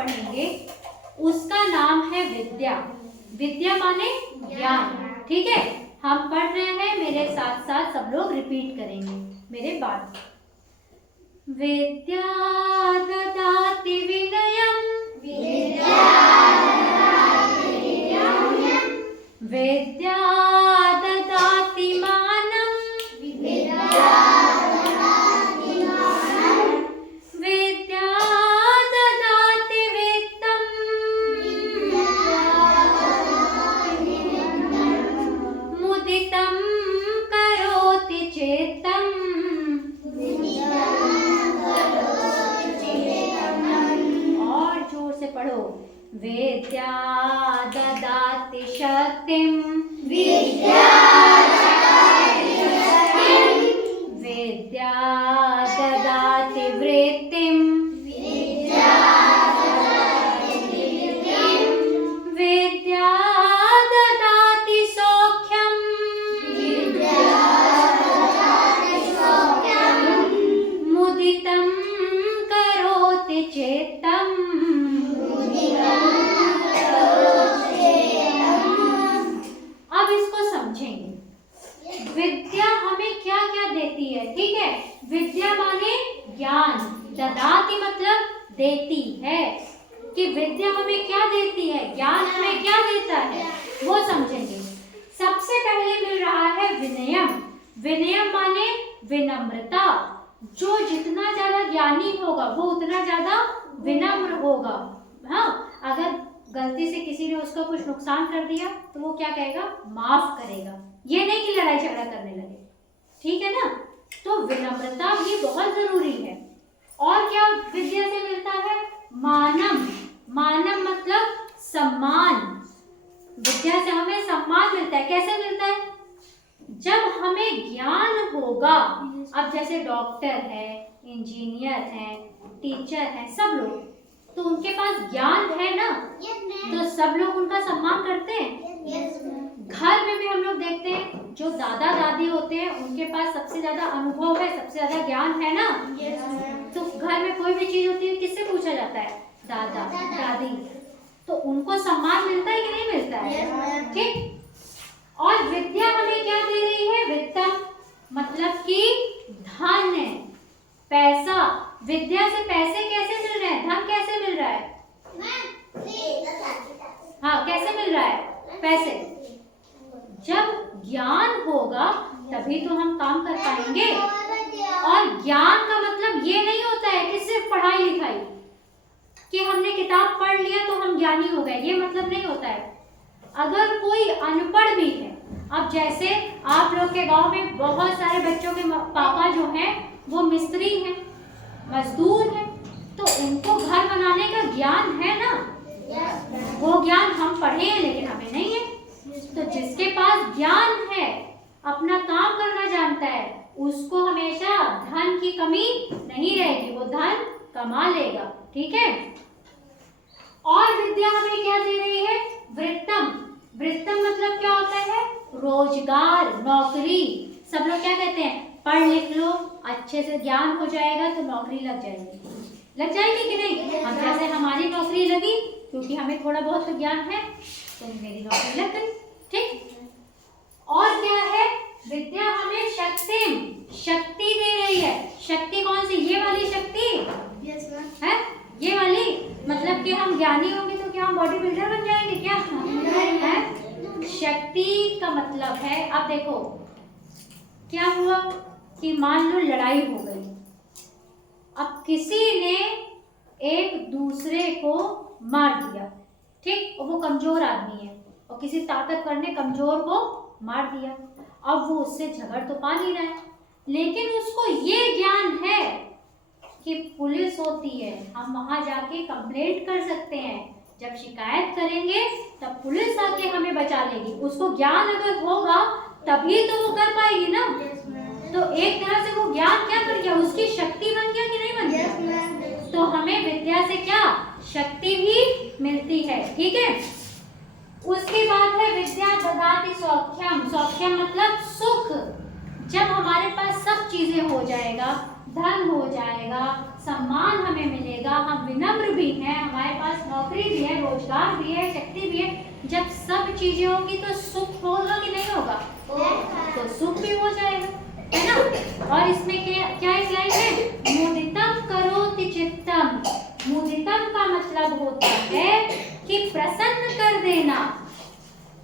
पढ़ेंगे उसका नाम है विद्या। विद्या माने ज्ञान, ठीक है। हम पढ़ रहे हैं, मेरे साथ साथ सब लोग रिपीट करेंगे मेरे बाद। विद्या ददाति विनयम्, विद्या ददाति मानम्, विद्या ददाति वित्तम्, मुदितं करोति चेत्तम्, और जोर से पढ़ो। विद्या ददाति शक्तिं, विद्या ददाति वृत्तिं, विद्या ददाति सौख्यं, मुदितं करोति चेत्तम्। अब इसको समझेंगे। विद्या हमें क्या क्या देती है, ठीक है। विद्या माने ज्ञान, ददाति मतलब देती है, कि विद्या हमें क्या देती है, ज्ञान हमें क्या देता है, वो समझेंगे। सबसे पहले मिल रहा है विनयम। विनयम माने विनम्रता। जो जितना ज्यादा ज्ञानी होगा वो उतना ज्यादा विनम्र होगा। हाँ, अगर गलती से किसी ने उसका कुछ नुकसान कर दिया तो वो क्या कहेगा, माफ करेगा। ये नहीं कि लड़ाई झगड़ा करने लगे, ठीक है ना। तो विनम्रता भी बहुत जरूरी है। और क्या विद्या से मिलता है, मानम। मानम मतलब सम्मान। विद्या से हमें सम्मान मिलता है। कैसे मिलता है, जब हमें ज्ञान होगा। अब जैसे डॉक्टर है, इंजीनियर है, टीचर है, सब लोग, तो उनके पास ज्ञान है ना, तो सब लोग उनका सम्मान करते हैं। घर में भी हम लोग देखते हैं, जो दादा दादी होते हैं उनके पास सबसे ज्यादा अनुभव है, सबसे ज्यादा ज्ञान है ना। तो घर में कोई भी चीज होती है किससे पूछा जाता है, दादा दादी। तो उनको सम्मान मिलता है कि नहीं मिलता है, ठीक। और विद्या हमें क्या दे रही है, वित्तम मतलब कि धन है, पैसा। विद्या से पैसे कैसे मिल रहे हैं, धन कैसे मिल रहा है, हाँ कैसे मिल रहा है, पैसे। जब ज्ञान होगा तभी तो हम काम कर पाएंगे। और ज्ञान का मतलब ये नहीं होता है कि सिर्फ पढ़ाई लिखाई, कि हमने किताब पढ़ लिया तो हम ज्ञानी हो गए, ये मतलब नहीं होता है। अगर कोई अनपढ़ भी है, अब जैसे आप लोग के गांव में बहुत सारे बच्चों के पापा जो हैं वो मिस्त्री हैं, मजदूर हैं, तो उनको घर बनाने का ज्ञान है ना। वो ज्ञान हम पढ़े हैं लेकिन हमें नहीं है। तो जिसके पास ज्ञान है, अपना काम करना जानता है, उसको हमेशा धन की कमी नहीं रहेगी, वो धन कमा लेगा, ठीक है। और विद्या हमें क्या दे रही है, वृत्तम। वृत्तम मतलब क्या होता है, रोजगार, नौकरी। सब लोग क्या कहते हैं, पढ़ लिख लो, अच्छे से ज्ञान हो जाएगा तो नौकरी लग जाएगी। लग जाएगी कि नहीं। अब जैसे हमारी नौकरी लगी क्योंकि हमें थोड़ा बहुत तो ज्ञान है, तो मेरी नौकरी लग गई, ठीक। और क्या है, विद्या हमें शक्ति दे रही है। शक्ति कौन सी, ये वाली शक्ति है, ये वाली। मतलब कि हम ज्ञानी होंगे तो क्या हम बॉडी बिल्डर बन जाएंगे क्या, है। शक्ति का मतलब है, अब देखो क्या हुआ कि मान लो लड़ाई हो गई। अब किसी ने एक दूसरे को मार दिया, ठीक, और वो कमजोर आदमी है, और किसी ताकतवर ने कमजोर को मार दिया। अब वो उससे झगड़ तो पा नहीं रहा है, लेकिन उसको ये ज्ञान है कि पुलिस होती है, हम वहां जाके कंप्लेंट कर सकते हैं, जब शिकायत करेंगे तब पुलिस आके हमें बचा लेगी। उसको ज्ञान अगर होगा तभी तो वो कर पाएगी ना। तो एक तरह से वो ज्ञान क्या बन गया, उसकी शक्ति बन गया कि नहीं बन गया। तो हमें विद्या से क्या शक्ति भी मिलती है, ठीक है। उसके बाद है विद्या ददाति सौख्यम। सौख्यम मतलब सुख। जब हमारे पास सब चीजें हो जाएगा, धन हो जाएगा, सम्मान हमें मिलेगा, हम विनम्र भी हैं, हमारे पास नौकरी भी है, रोजगार भी है, शक्ति भी है। जब सब चीजें होंगी तो सुख होगा कि नहीं होगा? तो सुख भी हो जाएगा, है ना। और इसमें क्या एक लाइन है, मुदितम करोति चित्तम। मुदितम का मतलब होता है कि प्रसन्न कर देना।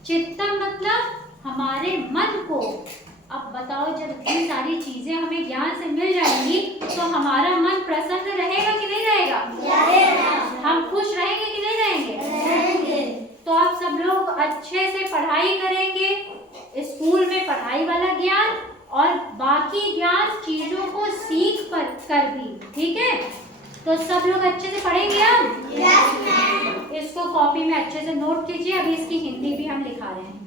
चित्तम मतलब हमारे मन को। अब बताओ, जब इतनी सारी चीजें हमें ज्ञान से मिल जाएंगी तो हमारा मन प्रसन्न रहेगा कि नहीं रहेगा? हम खुश रहेंगे कि नहीं रहेंगे? तो आप सब लोग अच्छे से पढ़ाई करेंगे, स्कूल में पढ़ाई वाला ज्ञान और बाकी ज्ञान चीजों को सीख कर भी, ठीक है। तो सब लोग अच्छे से पढ़ेंगे हम? इसको कॉपी में अच्छे से नोट कीजिए, अभी इसकी हिंदी भी हम लिखा रहे हैं।